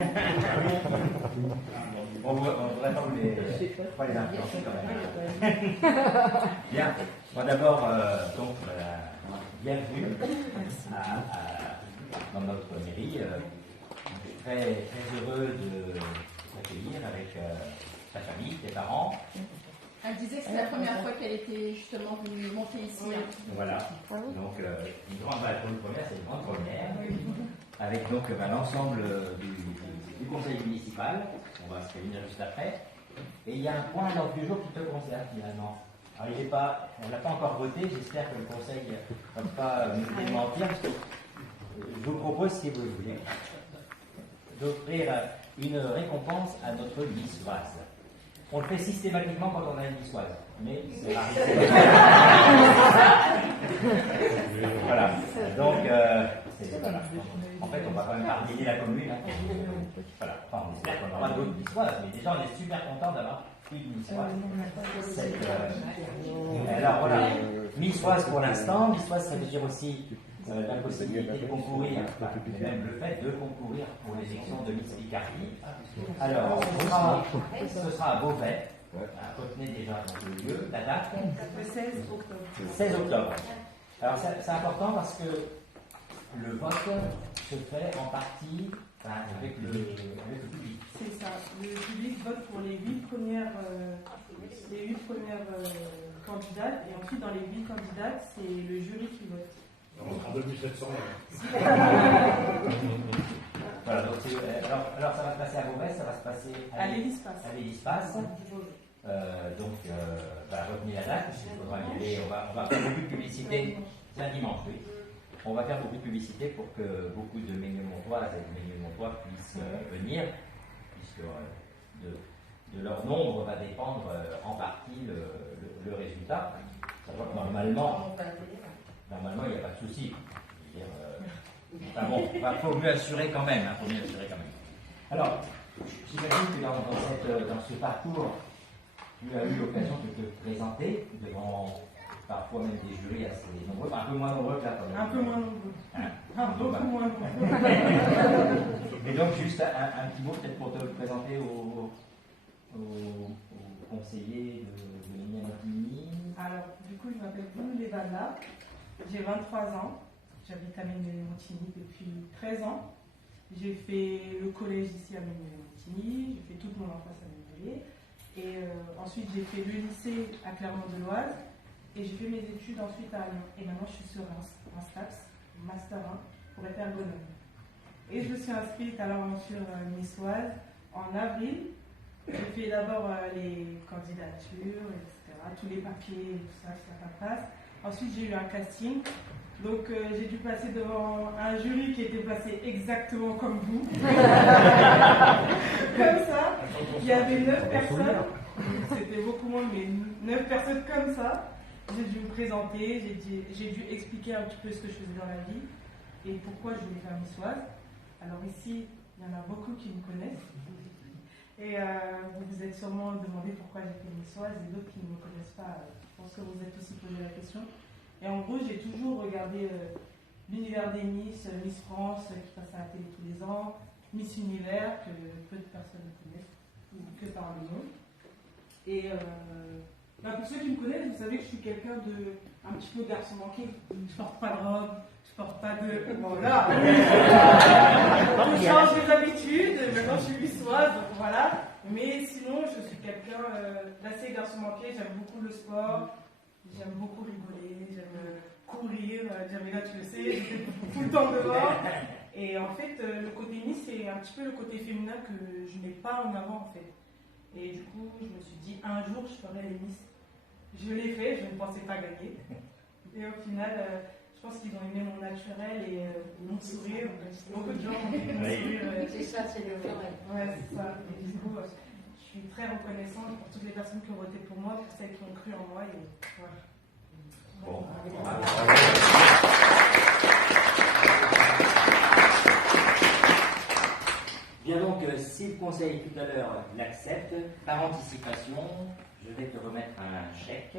On ne voudrait pas les influencer quand même. Bien. Bon, d'abord, donc, bienvenue dans notre mairie. Je suis très heureux de t'accueillir avec ta famille, tes parents. Elle disait que c'est la première fois qu'elle était justement venue monter ici. Oui. Voilà. Donc, une grande première, c'est une grande première. Avec donc l'ensemble du conseil municipal. On va se réunir juste après. Et il y a un point à l'ordre du jour qui te concerne finalement. Alors, on n'a pas encore voté. J'espère que le conseil ne va pas nous démentir. Je vous propose, si vous voulez, d'offrir une récompense à notre niçoise. On le fait systématiquement quand on a une niçoise, mais c'est rare. Voilà. Donc, voilà. En fait, on va quand même pas ruiner la commune. Hein. Voilà. Enfin, on espère qu'on aura d'autres niçoises, mais déjà, on est super content d'avoir une niçoise. Alors voilà, niçoise pour l'instant. Niçoise, ça veut dire aussi la possibilité de concourir, même le fait de concourir pour l'élection de Miss Picardie. Alors, ce sera à Beauvais. Retenez déjà le lieu, la date. Le 16 octobre. 16 octobre. Alors, c'est important parce que le vote se fait en partie avec le public. C'est ça. Le public vote pour les 8 premières, candidates. Et ensuite, dans les 8 candidates, c'est le jury qui vote. En 2700. Voilà, donc alors ça va se passer à Beauvais, ça va se passer à l'Hélice-Passe. Retenez la date, parce qu'il faudra y aller. On va faire beaucoup de publicité. C'est un dimanche, oui. On va faire beaucoup de publicité pour que beaucoup de Ménilmontoises et de Ménilmontois puissent venir, puisque de leur nombre va dépendre en partie le résultat. Savoir que normalement, il n'y a pas de souci. Il faut mieux assurer quand même. Alors, j'imagine que dans ce parcours, tu as eu l'occasion de te présenter devant parfois même des jurys assez nombreux, un peu moins nombreux que là quand même. Un peu moins nombreux. Beaucoup moins nombreux. Et donc, juste un petit mot peut-être pour te présenter aux conseillers de Ménilmontigny. Alors, du coup, je m'appelle Boulou Levalla. J'ai 23 ans. J'habite à Ménilmontigny depuis 13 ans. J'ai fait le collège ici à Ménilmontigny. J'ai fait toute mon enfance à Ménilmontigny. Et ensuite, j'ai fait le lycée à Clermont-de-Loise. Et j'ai fait mes études ensuite à Lyon. Et maintenant, je suis sur un STAPS, Master 1, pour être ergonome. Et je me suis inscrite à l'aventure niçoise en avril. J'ai fait d'abord les candidatures, etc., tous les papiers, tout ça, ça passe. Ensuite, j'ai eu un casting. Donc, j'ai dû passer devant un jury qui était passé exactement comme vous. Comme ça. Il y avait 9 personnes. C'était beaucoup moins, mais 9 personnes comme ça. J'ai dû me présenter, j'ai dû expliquer un petit peu ce que je faisais dans la vie et pourquoi je voulais faire niçoise. Alors ici, il y en a beaucoup qui me connaissent. Et vous vous êtes sûrement demandé pourquoi j'ai fait niçoise et d'autres qui ne me connaissent pas. Je pense que vous êtes aussi posé la question. Et en gros, j'ai toujours regardé l'univers des Miss, Miss France qui passe à la télé tous les ans, Miss Univers que peu de personnes connaissent, ou que par le nom. Et pour ceux qui me connaissent, vous savez que je suis quelqu'un de un petit peu garçon manqué. Je porte pas de robe, je porte pas de. Voilà! Je change mes habitudes, maintenant je suis niçoise, donc voilà. Mais sinon, je suis quelqu'un d'assez garçon manqué, j'aime beaucoup le sport, j'aime beaucoup rigoler, j'aime courir, Jamila, tu le sais, j'étais tout le temps dehors. Et en fait, le côté Miss, c'est un petit peu le côté féminin que je n'ai pas en avant en fait. Et du coup, je me suis dit, un jour, je ferai les Miss. Je l'ai fait, je ne pensais pas gagner. Et au final, je pense qu'ils ont aimé mon naturel et mon sourire. Beaucoup de gens ont aimé mon sourire. C'est ça, c'est le vrai. Ouais, c'est ça. Et du coup, je suis très reconnaissante pour toutes les personnes qui ont voté pour moi, pour celles qui ont cru en moi. Et voilà. Bon. Bien donc, si le conseil tout à l'heure l'accepte, par anticipation, je vais te remettre un chèque.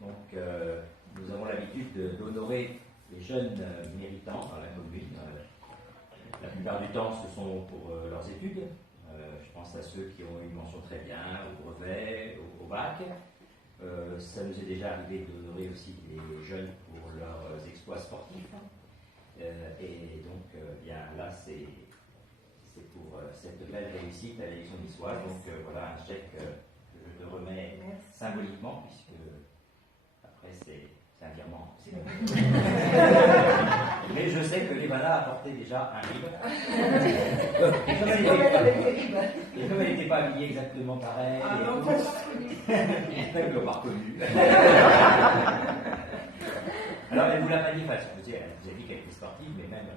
Donc, nous avons l'habitude d'honorer les jeunes méritants dans la commune. La plupart du temps, ce sont pour leurs études. Je pense à ceux qui ont eu une mention très bien au brevet, au bac. Ça nous est déjà arrivé d'honorer aussi des jeunes pour leurs exploits sportifs. Et donc, bien là, c'est pour cette belle réussite à l'élection d'histoire. Donc voilà un chèque que je te remets symboliquement, puisque après c'est un virement. Mais je sais que l'Evana a apporté déjà un livre. Et comme elle n'était pas habillée exactement pareil, elle ne l'a pas reconnu. Alors elle ne vous l'a pas dit, enfin, elle vous a dit qu'elle était sportive, mais même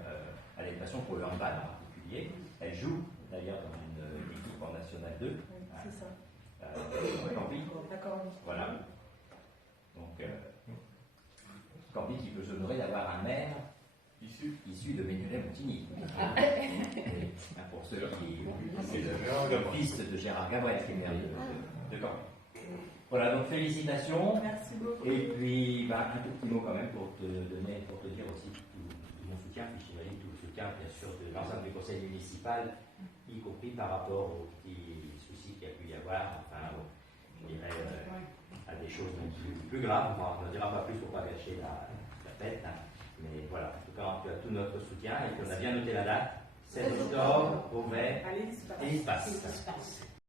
elle a une passion pour le handball en particulier. Elle joue d'ailleurs dans une équipe en National 2. C'est ça. Campi. D'accord. Voilà. Donc, Campi qui peut s'honorer d'avoir un maire issu de Ménilhet-Montigny. Pour ceux qui. C'est le fils de Gérard Gabriel qui est maire de Campi. Voilà, donc félicitations. Merci beaucoup. Et puis, un tout petit mot quand même pour te dire aussi tout mon soutien, puis j'imagine tout le soutien, bien sûr, de l'ensemble du conseil municipal, y compris par rapport aux petits soucis qu'il y a pu y avoir, enfin, je dirais, à des choses plus graves. Enfin, on ne dira pas plus pour ne pas gâcher la fête. Hein. Mais voilà, en tout cas, tu as tout notre soutien et puis on a bien noté la date, 7 octobre, Beauvais et l'espace.